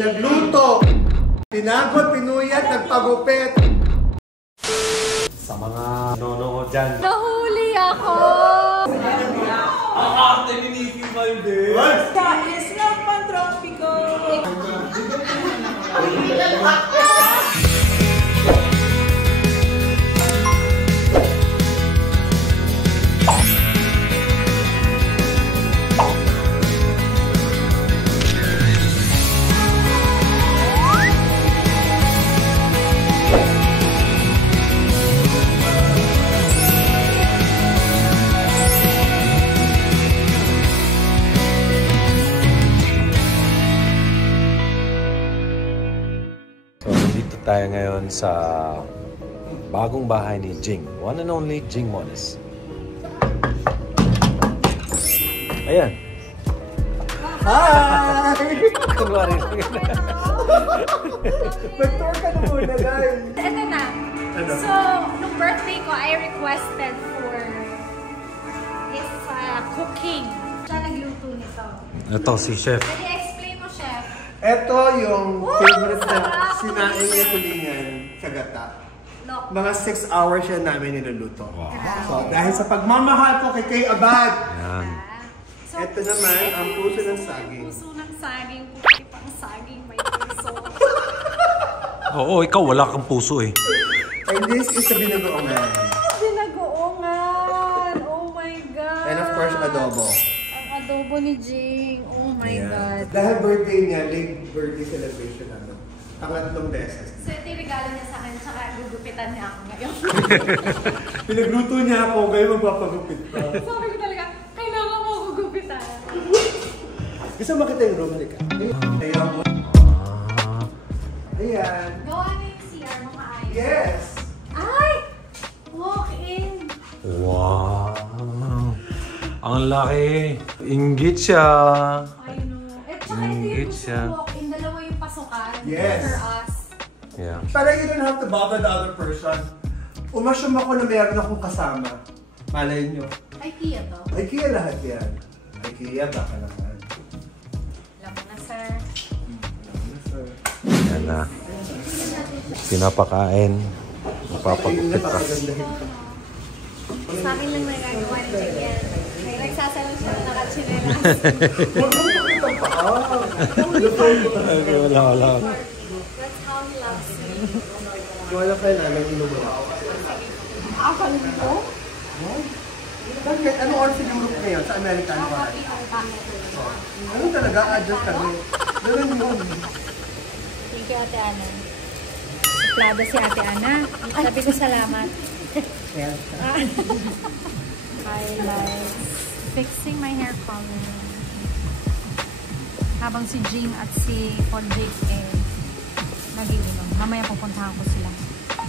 Pinagluto, tinagod, pinuyat, nagpagupit. Sa mga nanonood dyan. Nahuli ako! Ang arte ni Nikki Valdez! What? Guys, naman tropico! Tayo ngayon sa bagong bahay ni Jing. One and only Jing Mones. Ayan. Hi! Kunwari. Mag-tour ka na muna, guys. Ito na. Ano? So, nung birthday ko, I requested for cooking. Siya nagluto nito. Ito si Chef. Pwede explain mo, Chef? Ito yung favorite na sarap! sinaing niya tulingan sa gata. Look. Mga 6 hours siya namin niluluto. Wow. So, dahil sa pagmamahal ko kay Kay Abad, Ayan. So, ito naman ito ang yung puso ng saging. Puso ng saging. Puti pang saging. May puso. Oo, ikaw wala kang puso eh. And this is the binagoongan. Binagoongan! Oh my God! And of course, adobo. Ang adobo ni Jing. Oh my God. Dahil birthday niya, late birthday celebration namin. Pangatlong beses. So ito yung regalo niya sa akin, tsaka gugupitan niya ako ngayon. Pinagluto niya ako, kayo magpapagupit pa. Sabi ko talaga, kailangan mo gugupitan. Gusto makita yung room, halika. Ayan mo. Ayan. Gawa na yung CR mo maayos. Yes! Ay! Walk in! Wow. Ang laki. Inggit siya. I know. Eh, tsaka ito Inggit yung gusto siya. ng walk in. Dalawa yung pasukan. Yes. For us. Yeah. Para you don't have to bother the other person. Umasyum ako na mayroon akong kasama. Malay nyo. IKEA to. IKEA lahat yan. IKEA, baka naman. Alam mo na, sir. Yan na. Pinapakain. Napapagupit pa. Sa akin lang nagagawa ni Jing. May nagsasalaw siya na nakachinelas. Okay, wala. That's how he loves me. Wala kayo namin inuwi. Akala mo? Bakit? Anong oras sa Europe ngayon? Sa American ba? Ano talaga? Adjust kami. Ganun yun. Thank you, Ate Ana. Suplada si Ate Ana. Sabi ko salamat. Highlights. Fixing my hair color. Habang si Jing at si Paul Jake nagiinom. Mamaya pupuntahan ko sila.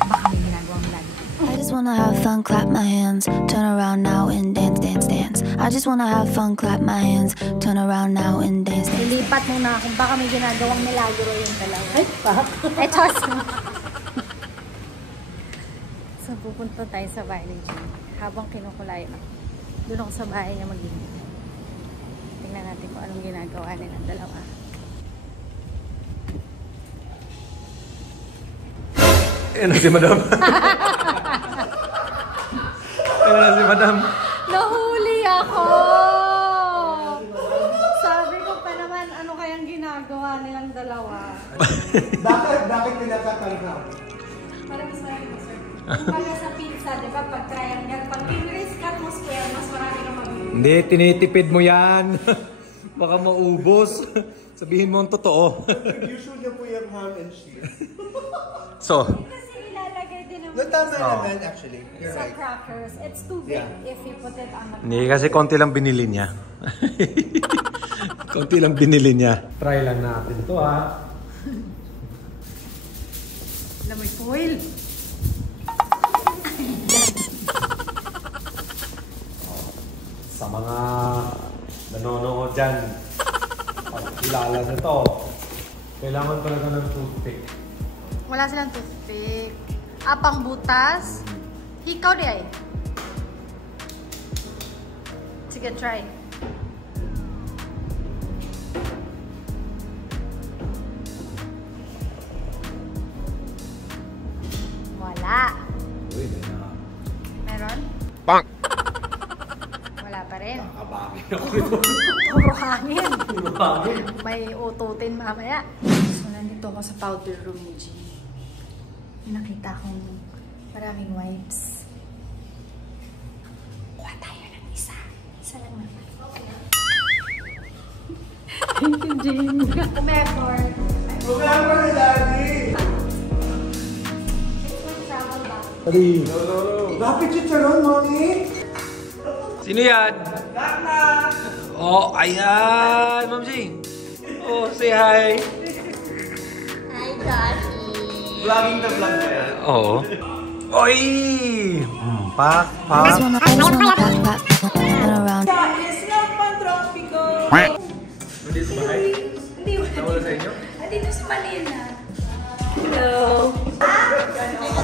Baka may ginagawang lagi. I just wanna have fun, clap my hands, turn around now and dance, dance, dance. I just wanna have fun, clap my hands, turn around now and dance, dance. Ilipat muna kung baka may ginagawang milagro yung dalawa. Ay, pak! Ay, tos! So, pupunta tayo sa bahay ni Jing. Habang kinukulayan ako. Doon ako sa bahay niya mag-inom. Tingnan natin kung anong ginagawa nilang dalawa. Ayan na si Madam. Ayan na si Madam. Nahuli ako! Sabi ko pa naman, ano kayang ginagawa nilang dalawa? Bakit pinakatanghap? Para mas marami mo, sir. Kaya sa pizza, di ba? Pag triangle, pag pinris cut mo square, mas marami ka mabili. Hindi, tinitipid mo yan. Baka maubos. Sabihin mo ang totoo. Usually niya po yung ham and cheese. So, Kasi ilalagay din naman Tama naman actually. You're sa right. crackers. It's too big if you put it on the hindi kasi konti lang binili niya. Konti lang binili niya. Try lang natin to ha. May foil. Sa mga nanonood dyan, pag kilala na to, kailangan talaga ng toothpick. Wala silang toothpick. Apang butas. Hikaw di ay. Sige, try. Wala. Uy, may na. Meron? Pang! Wala pa rin. Nakabangin ako ito. Puro hangin. May ututin mamaya. So, nandito ako sa powder room ni G. May nakita akong maraming wipes. Kuha tayo ng isa. Isa lang naman. Thank you, Jane. Remember. Remember na, Daddy! Pari. Bakit chicharon, Mommy? Sino yan? Oh, ayan! Ma'am Jane. Oh, say hi. Hi, Joshie. Vlogging na vlog na yan. Oo. Oy! Pak, pak. I just wanna clap, turn around. Nandito ba kayo? Hindi, Nawala sa inyo? dito sa Manila. Hello.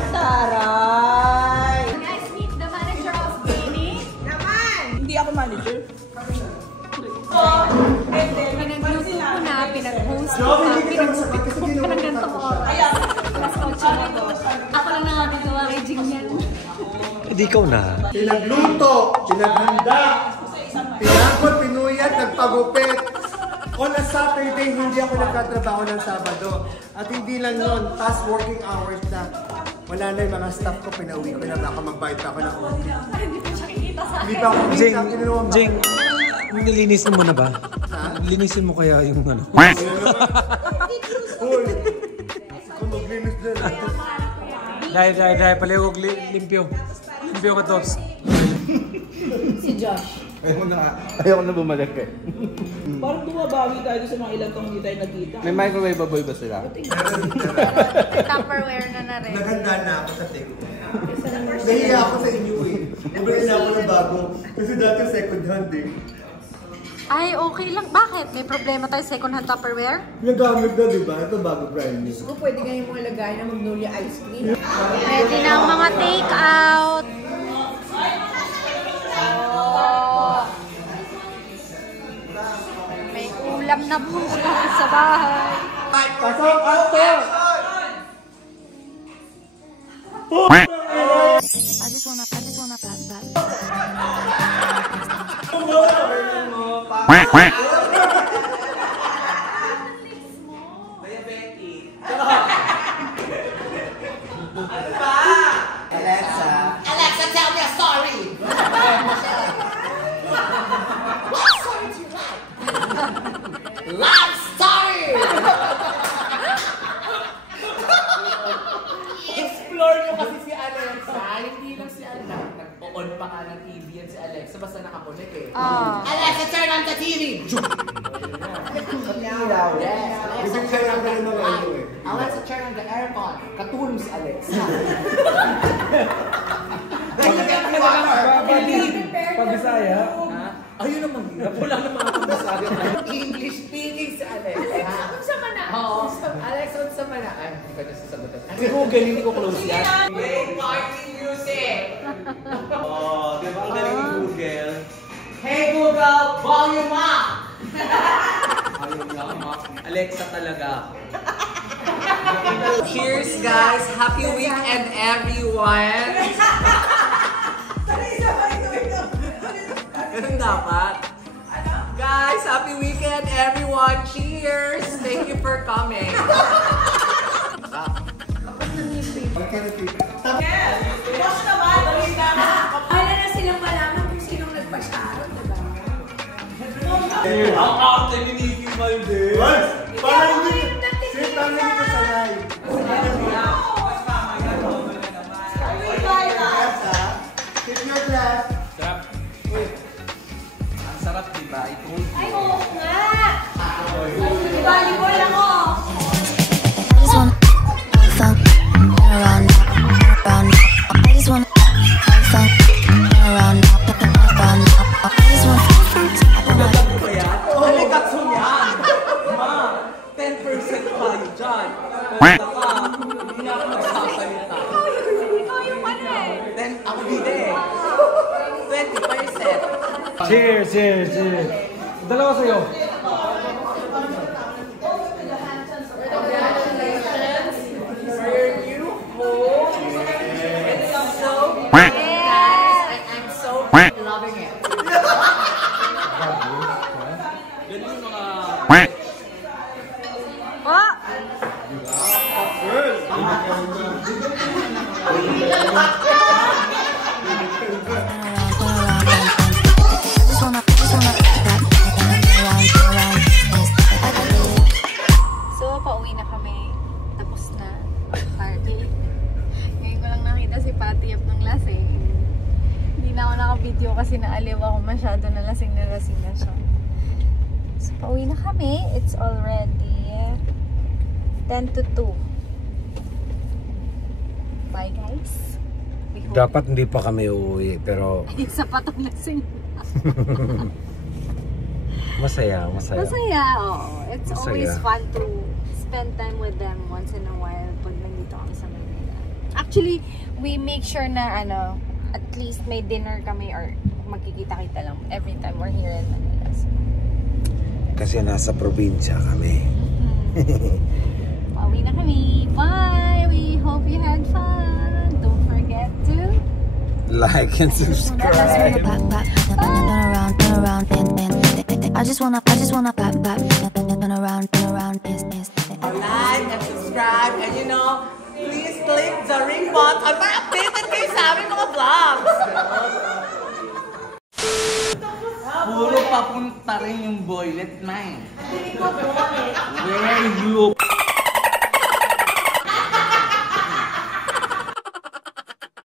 Taray. Guys, meet the manager of Beanie. Hindi ako manager. Pinag-YouTube ko na, pinag-host ko na, pinag-host ko na ng gantong oras. Plus coaching ako. Ako lang nakakagawa kay Jing yan. Hindi ikaw na. Pinagluto, pinaghanda, pinakot, pinuyat, nagpagupit. On a Saturday, hindi ako nagtatrabaho ng Sabado. At hindi lang yun, past working hours na. Wala na yung mga staff ko, pinauwi ko na baka magbayad pa ako ng OT. Hindi ko siya kikita sa Hindi pa ako Jing, kita, tinulungan pa Jing, ako. nilinisin mo na ba? Ha? Linisin mo kaya yung ano? Uy, kung maglinis dyan. Dahil, paliwag limpyo. Limpyo ka, Tops. Si Josh. Ayaw na bumalik eh. Parang bumabawi tayo sa mga ilang taong hindi tayo nagkita. May microwave boy ba sila? Tupperware na rin. Naghanda na ako sa take. Nahiya ako sa inyo eh. Nabili na ako ng bago. Kasi dati second hand eh. Ay, okay lang. Bakit? May problema tayo second hand Tupperware? Nagamit na diba? Ito bago brand new. Kung pwede nga yung mga lagay ng Magnolia ice cream. Ready na ang mga take-out. May ulam na bukas sa bahay. Pasok, actor! I just wanna clap. Alexa, tell me a story! What story do you like? Love story! Explore nyo kasi si Alexa. Hindi lang si Alexa. Nag-on pa ka ng TV yan si Alexa. Basta nakakonek eh. Alexa, turn on the TV! Yes. Ibig sabihin ako rin ng ano eh. Alexa, turn on the aircon. Katulong si Alexa. Pag-Bisaya? Ayun naman hirap. Wala naman akong Bisaya. English speaking si Alexa. Unsa man na? Oo. Alexa, unsa man na? Ay, hindi ko na sasagutin. Si Google, hindi ko close yan. Play party music! Oh, di ba ang galing ni Google? Hey Google, volume up! Alexa talaga. Cheers guys! Happy weekend everyone! Ganun dapat. Guys, happy weekend everyone! Cheers! Thank you for coming. Wala na silang malaman kung sinong nagpa-sharon, diba? Ang arte ni Nicky Valdez. Parang hindi ko sanay. Keep your glass. Ang sarap diba? Ito. Ay, oo nga! Volleyball ako! I just wanna have fun, turn around now. I just wanna have fun, turn around now. I just wanna Alikatso yan! Ma, 10% tayo dyan. Punta ka, hindi na ako magsasalita. Ikaw yung ano eh! Then, ako hindi. 20%. Cheers. Dalawa sa'yo. Congratulations for your new home. Po! So, pauwi na kami. Tapos na party. Ngayon ko lang nakita si Patty up ng lasing. Hindi na ako naka-video kasi naaliw ako masyado na lasing na siya. So, pauwi na kami. It's already 10 to 2. Bye, guys. We hope Dapat hindi pa kami uuwi, pero yung sapat ang lasing. masaya. Masaya, oo. It's Masaya. always fun to spend time with them once in a while pag nandito kami sa Manila. Actually, we make sure na at least may dinner kami or magkikita-kita lang every time we're here in Manila. So, Kasi nasa probinsya kami. pauwi na kami. Bye! We hope you had fun. Don't forget to Like and subscribe. Turn around, I just wanna turn around, Like and subscribe. And you know, please click the ring button para updated kayo sa aming mga vlogs. Puro papunta rin yung boylet na eh. Where you